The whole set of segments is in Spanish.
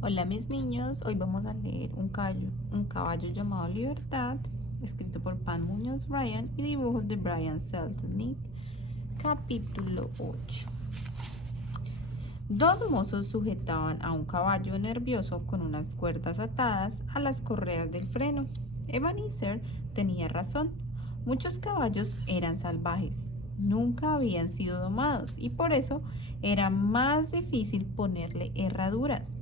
Hola mis niños, hoy vamos a leer un caballo llamado Libertad, escrito por Pan Muñoz Bryan y dibujos de Brian Selznick, capítulo 8. Dos mozos sujetaban a un caballo nervioso con unas cuerdas atadas a las correas del freno. Ebenezer tenía razón, muchos caballos eran salvajes, nunca habían sido domados y por eso era más difícil ponerle herraduras.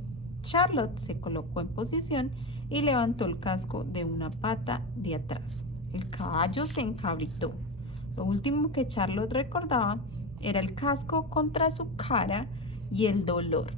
Charlotte se colocó en posición y levantó el casco de una pata de atrás. El caballo se encabritó. Lo último que Charlotte recordaba era el casco contra su cara y el dolor.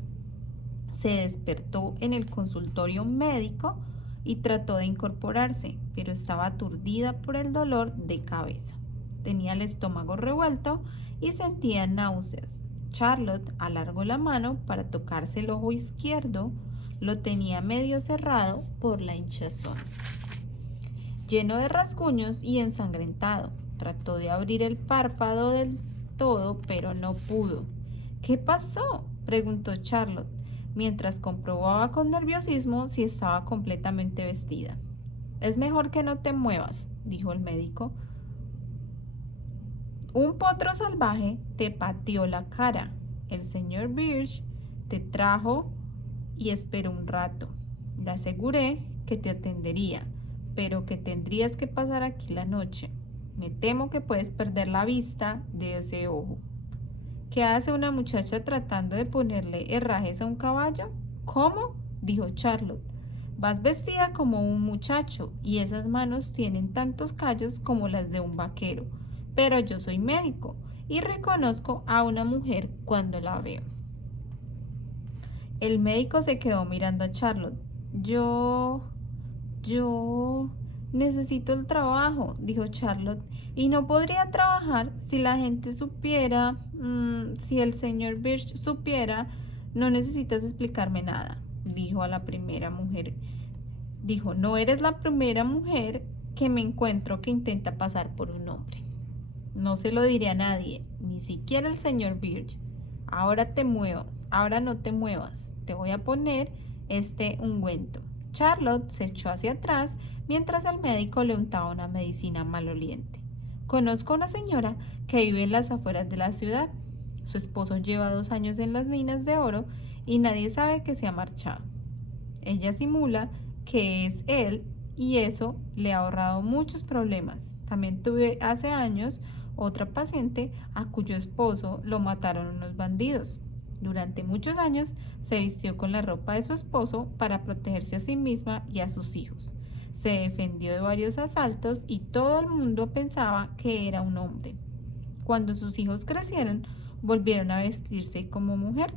Se despertó en el consultorio médico y trató de incorporarse, pero estaba aturdida por el dolor de cabeza. Tenía el estómago revuelto y sentía náuseas. Charlotte alargó la mano para tocarse el ojo izquierdo. Lo tenía medio cerrado por la hinchazón. Lleno de rasguños y ensangrentado, trató de abrir el párpado del todo, pero no pudo. ¿Qué pasó?, preguntó Charlotte, mientras comprobaba con nerviosismo si estaba completamente vestida. Es mejor que no te muevas, dijo el médico. Un potro salvaje te pateó la cara. El señor Birch te trajo y esperó un rato. Le aseguré que te atendería, pero que tendrías que pasar aquí la noche. Me temo que puedes perder la vista de ese ojo. ¿Qué hace una muchacha tratando de ponerle herrajes a un caballo? ¿Cómo?, dijo Charlotte. Vas vestida como un muchacho y esas manos tienen tantos callos como las de un vaquero. Pero yo soy médico y reconozco a una mujer cuando la veo. El médico se quedó mirando a Charlotte. Yo necesito el trabajo, dijo Charlotte, y no podría trabajar si la gente supiera, si el señor Birch supiera. No necesitas explicarme nada, dijo a la primera mujer. Dijo, no eres la primera mujer que me encuentro que intenta pasar por un hombre. No se lo diré a nadie, ni siquiera al señor Birch. Ahora no te muevas. Te voy a poner este ungüento. Charlotte se echó hacia atrás mientras el médico le untaba una medicina maloliente. Conozco a una señora que vive en las afueras de la ciudad. Su esposo lleva 2 años en las minas de oro y nadie sabe que se ha marchado. Ella simula que es él y eso le ha ahorrado muchos problemas. También tuve hace años otra paciente a cuyo esposo lo mataron unos bandidos. Durante muchos años se vistió con la ropa de su esposo para protegerse a sí misma y a sus hijos. Se defendió de varios asaltos y todo el mundo pensaba que era un hombre. Cuando sus hijos crecieron, volvieron a vestirse como mujer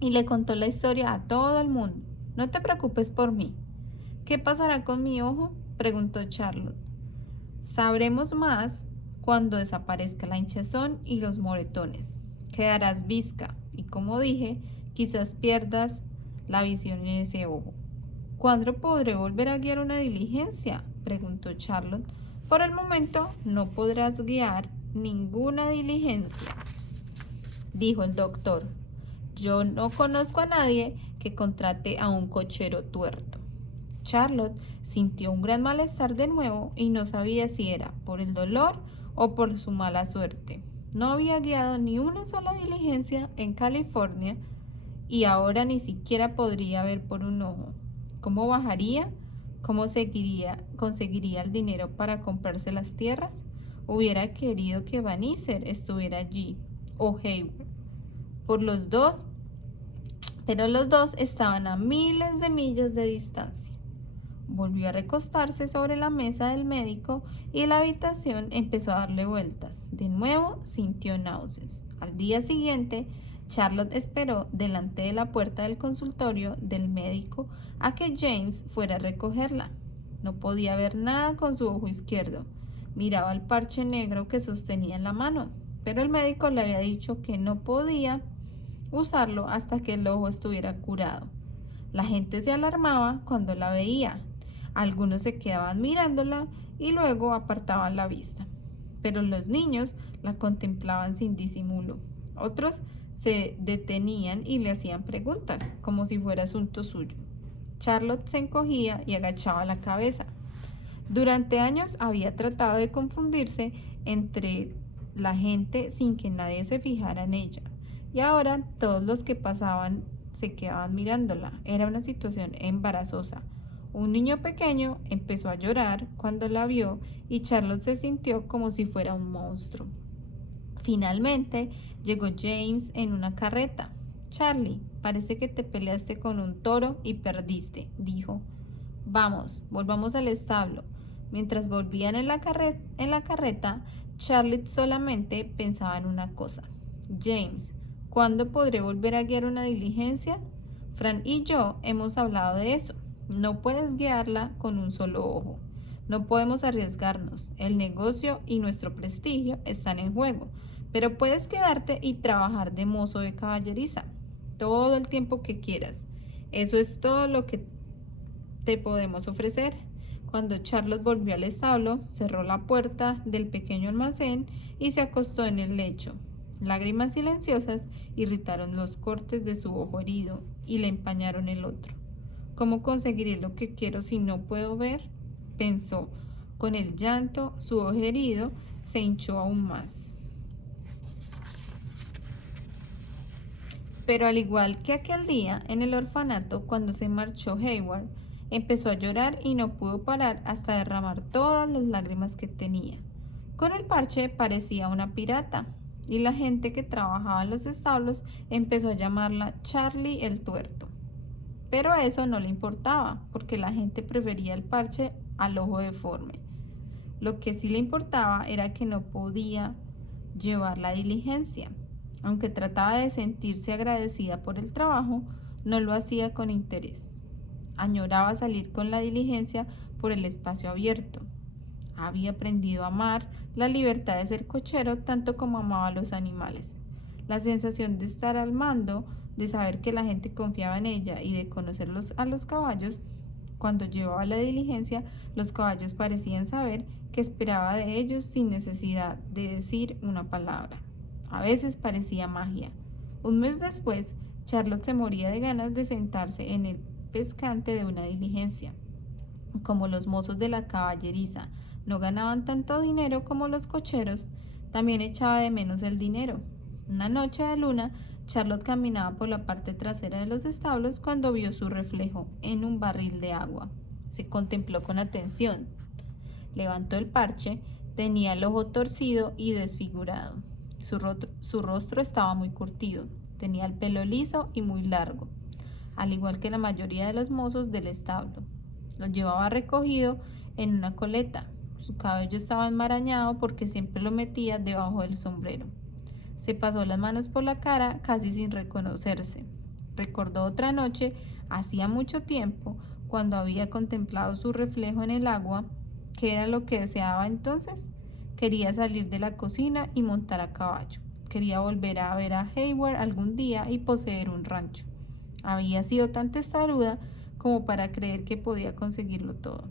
y le contó la historia a todo el mundo. No te preocupes por mí. ¿Qué pasará con mi ojo?, preguntó Charlotte. Sabremos más cuando desaparezca la hinchazón y los moretones. Quedarás visca y, como dije, quizás pierdas la visión en ese ojo. ¿Cuándo podré volver a guiar una diligencia?, preguntó Charlotte. Por el momento no podrás guiar ninguna diligencia, dijo el doctor. Yo no conozco a nadie que contrate a un cochero tuerto. Charlotte sintió un gran malestar de nuevo y no sabía si era por el dolor o por su mala suerte. No había guiado ni una sola diligencia en California y ahora ni siquiera podría ver por un ojo. ¿Cómo bajaría? ¿Cómo conseguiría el dinero para comprarse las tierras? Hubiera querido que Ebenezer estuviera allí o Hayward. Pero los dos estaban a miles de millas de distancia. Volvió a recostarse sobre la mesa del médico y la habitación empezó a darle vueltas. De nuevo sintió náuseas. Al día siguiente, Charlotte esperó delante de la puerta del consultorio del médico a que James fuera a recogerla. No podía ver nada con su ojo izquierdo. Miraba el parche negro que sostenía en la mano, pero el médico le había dicho que no podía usarlo hasta que el ojo estuviera curado. La gente se alarmaba cuando la veía. Algunos se quedaban mirándola y luego apartaban la vista. Pero los niños la contemplaban sin disimulo. Otros se detenían y le hacían preguntas, como si fuera asunto suyo. Charlotte se encogía y agachaba la cabeza. Durante años había tratado de confundirse entre la gente sin que nadie se fijara en ella. Y ahora todos los que pasaban se quedaban mirándola. Era una situación embarazosa. Un niño pequeño empezó a llorar cuando la vio y Charlotte se sintió como si fuera un monstruo. Finalmente llegó James en una carreta. Charlie, parece que te peleaste con un toro y perdiste, dijo. Vamos, volvamos al establo. Mientras volvían en la carreta, Charlotte solamente pensaba en una cosa. James, ¿cuándo podré volver a guiar una diligencia? Fran y yo hemos hablado de eso. No puedes guiarla con un solo ojo. No podemos arriesgarnos. El negocio y nuestro prestigio están en juego. Pero puedes quedarte y trabajar de mozo de caballeriza todo el tiempo que quieras. Eso es todo lo que te podemos ofrecer. Cuando Charlotte volvió al establo, cerró la puerta del pequeño almacén y se acostó en el lecho. Lágrimas silenciosas irritaron los cortes de su ojo herido y le empañaron el otro. ¿Cómo conseguiré lo que quiero si no puedo ver?, pensó. Con el llanto, su ojo herido se hinchó aún más. Pero al igual que aquel día en el orfanato cuando se marchó Hayward, empezó a llorar y no pudo parar hasta derramar todas las lágrimas que tenía. Con el parche parecía una pirata y la gente que trabajaba en los establos empezó a llamarla Charlie el Tuerto. Pero eso no le importaba porque la gente prefería el parche al ojo deforme. Lo que sí le importaba era que no podía llevar la diligencia. Aunque trataba de sentirse agradecida por el trabajo, no lo hacía con interés. Añoraba salir con la diligencia por el espacio abierto. Había aprendido a amar la libertad de ser cochero tanto como amaba a los animales. La sensación de estar al mando, de saber que la gente confiaba en ella y de conocer a los caballos. Cuando llevaba la diligencia, los caballos parecían saber que esperaba de ellos sin necesidad de decir una palabra. A veces parecía magia. Un mes después, Charlotte se moría de ganas de sentarse en el pescante de una diligencia. Como los mozos de la caballeriza no ganaban tanto dinero como los cocheros, también echaba de menos el dinero. Una noche de luna, Charlotte caminaba por la parte trasera de los establos cuando vio su reflejo en un barril de agua. Se contempló con atención. Levantó el parche, tenía el ojo torcido y desfigurado. Su rostro estaba muy curtido, tenía el pelo liso y muy largo, al igual que la mayoría de los mozos del establo. Lo llevaba recogido en una coleta. Su cabello estaba enmarañado porque siempre lo metía debajo del sombrero. Se pasó las manos por la cara casi sin reconocerse. Recordó otra noche, hacía mucho tiempo, cuando había contemplado su reflejo en el agua. ¿Qué era lo que deseaba entonces? Quería salir de la cocina y montar a caballo. Quería volver a ver a Hayward algún día y poseer un rancho. Había sido tan testaruda como para creer que podía conseguirlo todo.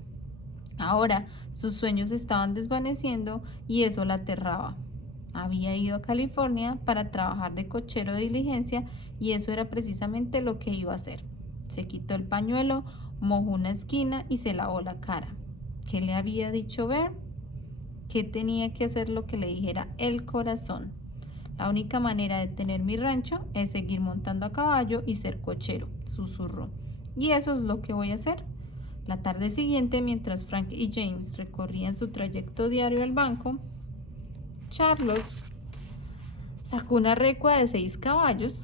Ahora sus sueños estaban desvaneciendo y eso la aterraba. Había ido a California para trabajar de cochero de diligencia y eso era precisamente lo que iba a hacer. Se quitó el pañuelo, mojó una esquina y se lavó la cara. ¿Qué le había dicho Ver? Que tenía que hacer lo que le dijera el corazón. La única manera de tener mi rancho es seguir montando a caballo y ser cochero, susurró. Y eso es lo que voy a hacer. La tarde siguiente, mientras Frank y James recorrían su trayecto diario al banco, Charlotte sacó una recua de 6 caballos.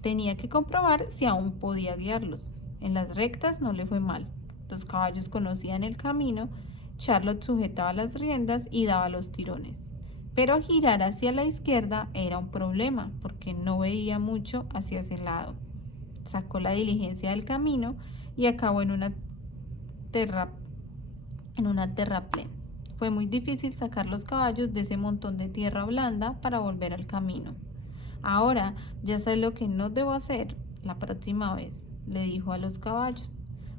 Tenía que comprobar si aún podía guiarlos. En las rectas no le fue mal. Los caballos conocían el camino. Charlotte sujetaba las riendas y daba los tirones. Pero girar hacia la izquierda era un problema porque no veía mucho hacia ese lado. Sacó la diligencia del camino y acabó en una terraplén. Fue muy difícil sacar los caballos de ese montón de tierra blanda para volver al camino. Ahora ya sé lo que no debo hacer la próxima vez, le dijo a los caballos.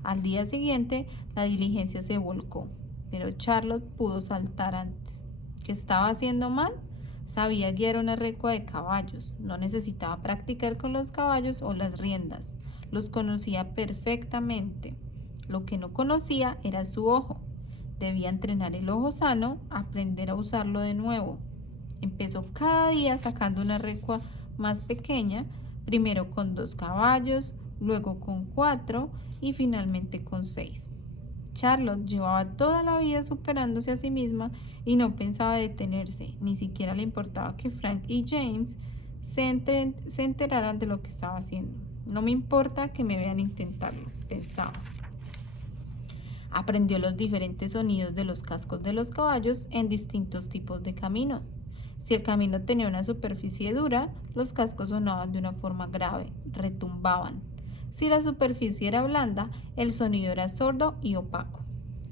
Al día siguiente la diligencia se volcó, pero Charlotte pudo saltar antes. ¿Qué estaba haciendo mal? Sabía guiar una recua de caballos. No necesitaba practicar con los caballos o las riendas. Los conocía perfectamente. Lo que no conocía era su ojo. Debía entrenar el ojo sano, aprender a usarlo de nuevo. Empezó cada día sacando una recua más pequeña, primero con 2 caballos, luego con 4 y finalmente con 6. Charlotte llevaba toda la vida superándose a sí misma y no pensaba detenerse, ni siquiera le importaba que Frank y James se enteraran de lo que estaba haciendo. No me importa que me vean intentarlo, pensaba. Aprendió los diferentes sonidos de los cascos de los caballos en distintos tipos de camino. Si el camino tenía una superficie dura, los cascos sonaban de una forma grave, retumbaban. Si la superficie era blanda, el sonido era sordo y opaco.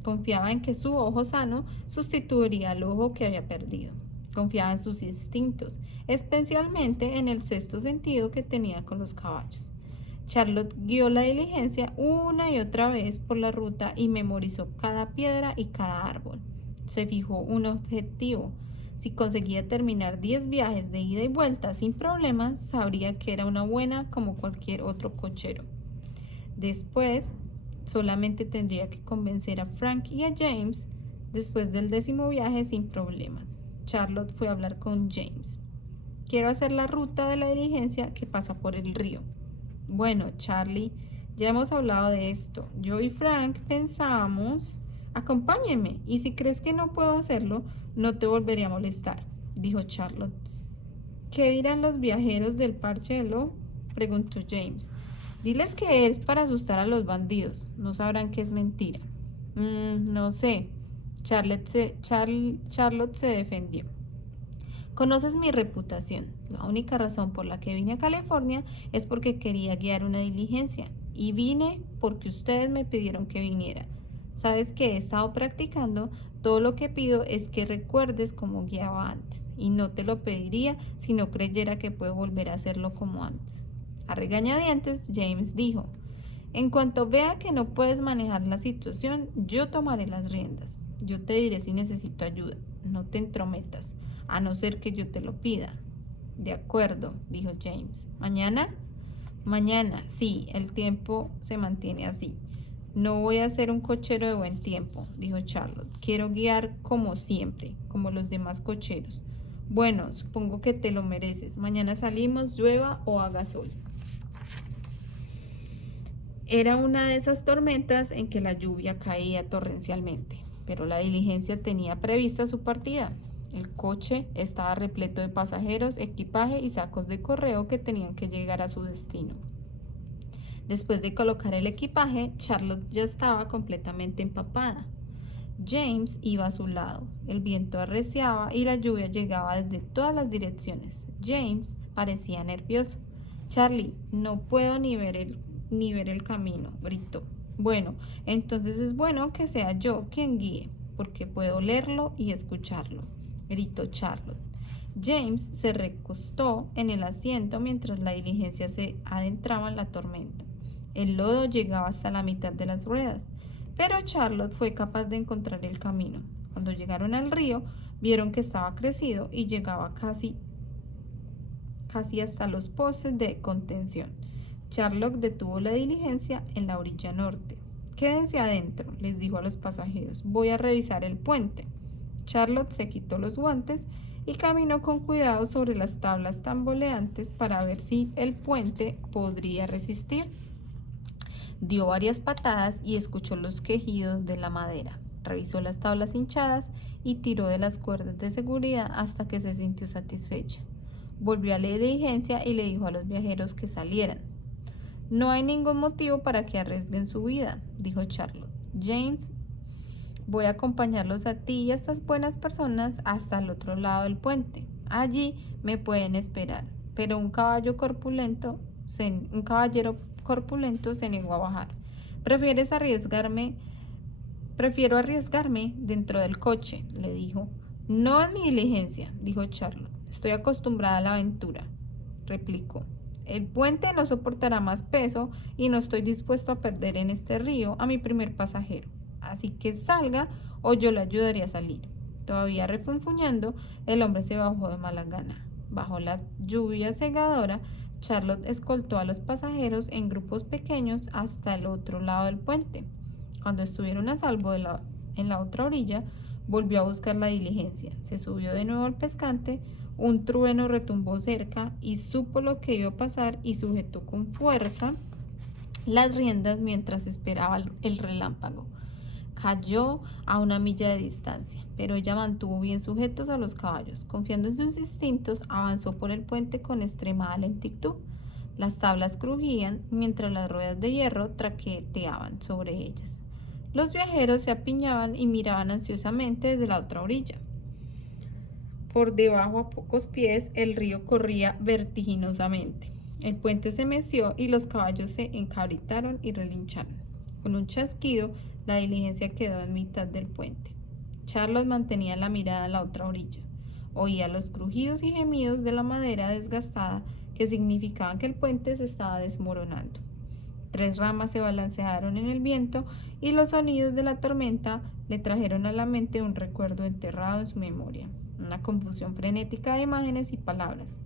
Confiaba en que su ojo sano sustituiría al ojo que había perdido. Confiaba en sus instintos, especialmente en el sexto sentido que tenía con los caballos. Charlotte guió la diligencia una y otra vez por la ruta y memorizó cada piedra y cada árbol. Se fijó un objetivo. Si conseguía terminar 10 viajes de ida y vuelta sin problemas, sabría que era una buena como cualquier otro cochero. Después, solamente tendría que convencer a Frank y a James después del 10º viaje sin problemas. Charlotte fue a hablar con James. Quiero hacer la ruta de la diligencia que pasa por el río. Bueno, Charlie, ya hemos hablado de esto. Yo y Frank pensamos... Acompáñeme, y si crees que no puedo hacerlo, no te volveré a molestar, dijo Charlotte. ¿Qué dirán los viajeros del parche de Lowe?, preguntó James. Diles que es para asustar a los bandidos. No sabrán que es mentira. No sé. Charlotte se defendió. Conoces mi reputación. La única razón por la que vine a California es porque quería guiar una diligencia. Y vine porque ustedes me pidieron que viniera. Sabes que he estado practicando. Todo lo que pido es que recuerdes cómo guiaba antes. Y no te lo pediría si no creyera que puedo volver a hacerlo como antes. A regañadientes, James dijo: en cuanto vea que no puedes manejar la situación, yo tomaré las riendas. Yo te diré si necesito ayuda. No te entrometas, a no ser que yo te lo pida. De acuerdo, dijo James. ¿Mañana? Mañana, sí, el tiempo se mantiene así. No voy a ser un cochero de buen tiempo, dijo Charlotte. Quiero guiar como siempre, como los demás cocheros. Bueno, supongo que te lo mereces. Mañana salimos, llueva o haga sol. Era una de esas tormentas en que la lluvia caía torrencialmente, pero la diligencia tenía prevista su partida. El coche estaba repleto de pasajeros, equipaje y sacos de correo que tenían que llegar a su destino. Después de colocar el equipaje, Charlotte ya estaba completamente empapada. James iba a su lado. El viento arreciaba y la lluvia llegaba desde todas las direcciones. James parecía nervioso. Charlie, no puedo ni ver el camino, gritó. Bueno, entonces es bueno que sea yo quien guíe, porque puedo leerlo y escucharlo, gritó Charlotte. James se recostó en el asiento mientras la diligencia se adentraba en la tormenta. El lodo llegaba hasta la mitad de las ruedas, pero Charlotte fue capaz de encontrar el camino. Cuando llegaron al río, vieron que estaba crecido y llegaba casi hasta los postes de contención. Charlotte detuvo la diligencia en la orilla norte. Quédense adentro, les dijo a los pasajeros. Voy a revisar el puente. Charlotte se quitó los guantes y caminó con cuidado sobre las tablas tamboleantes para ver si el puente podría resistir. Dio varias patadas y escuchó los quejidos de la madera. Revisó las tablas hinchadas y tiró de las cuerdas de seguridad hasta que se sintió satisfecha. Volvió a la diligencia y le dijo a los viajeros que salieran. No hay ningún motivo para que arriesguen su vida, dijo Charlotte. James, voy a acompañarlos a ti y a estas buenas personas hasta el otro lado del puente. Allí me pueden esperar, pero un caballero corpulento se negó a bajar. Prefiero arriesgarme dentro del coche, le dijo. No es mi diligencia, dijo Charlotte. Estoy acostumbrada a la aventura, replicó. El puente no soportará más peso y no estoy dispuesto a perder en este río a mi primer pasajero. Así que salga o yo le ayudaré a salir. Todavía refunfuñando, el hombre se bajó de mala gana. Bajo la lluvia cegadora, Charlotte escoltó a los pasajeros en grupos pequeños hasta el otro lado del puente. Cuando estuvieron a salvo en la otra orilla, volvió a buscar la diligencia. Se subió de nuevo al pescante, un trueno retumbó cerca y supo lo que iba a pasar y sujetó con fuerza las riendas mientras esperaba el relámpago. Cayó a una milla de distancia, pero ella mantuvo bien sujetos a los caballos. Confiando en sus instintos, avanzó por el puente con extremada lentitud. Las tablas crujían mientras las ruedas de hierro traqueteaban sobre ellas. Los viajeros se apiñaban y miraban ansiosamente desde la otra orilla. Por debajo, a pocos pies, el río corría vertiginosamente. El puente se meció y los caballos se encabritaron y relincharon. Con un chasquido, la diligencia quedó en mitad del puente. Charlotte mantenía la mirada en la otra orilla. Oía los crujidos y gemidos de la madera desgastada que significaban que el puente se estaba desmoronando. 3 ramas se balancearon en el viento y los sonidos de la tormenta le trajeron a la mente un recuerdo enterrado en su memoria, una confusión frenética de imágenes y palabras.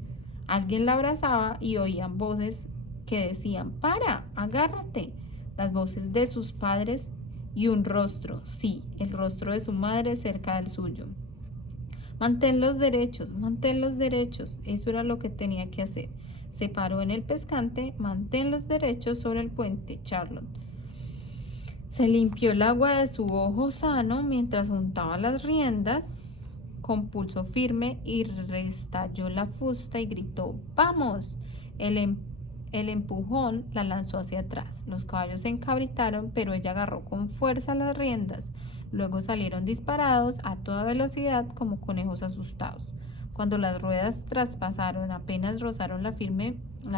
Alguien la abrazaba y oían voces que decían: ¡Para! ¡Agárrate! Las voces de sus padres y un rostro, sí, el rostro de su madre cerca del suyo. Mantén los derechos, eso era lo que tenía que hacer. Se paró en el pescante. Mantén los derechos sobre el puente, Charlotte. Se limpió el agua de su ojo sano mientras untaba las riendas con pulso firme y restalló la fusta y gritó: ¡Vamos! El empujón la lanzó hacia atrás. Los caballos se encabritaron, pero ella agarró con fuerza las riendas. Luego salieron disparados a toda velocidad como conejos asustados. Cuando las ruedas traspasaron, apenas rozaron la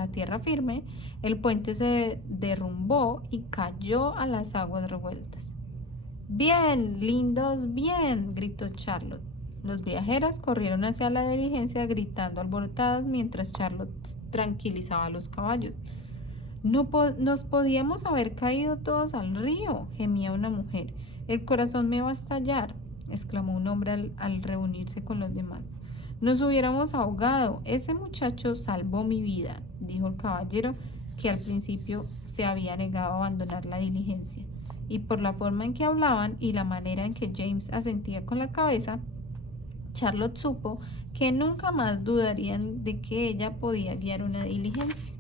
tierra firme, el puente se derrumbó y cayó a las aguas revueltas. ¡Bien, lindos, bien!, gritó Charlotte. Los viajeros corrieron hacia la diligencia gritando alborotados mientras Charlotte tranquilizaba a los caballos. Nos podíamos haber caído todos al río, gemía una mujer. El corazón me va a estallar, exclamó un hombre al reunirse con los demás. Nos hubiéramos ahogado. Ese muchacho salvó mi vida, dijo el caballero, que al principio se había negado a abandonar la diligencia. Y por la forma en que hablaban y la manera en que James asentía con la cabeza, Charlotte supo que nunca más dudarían de que ella podía guiar una diligencia.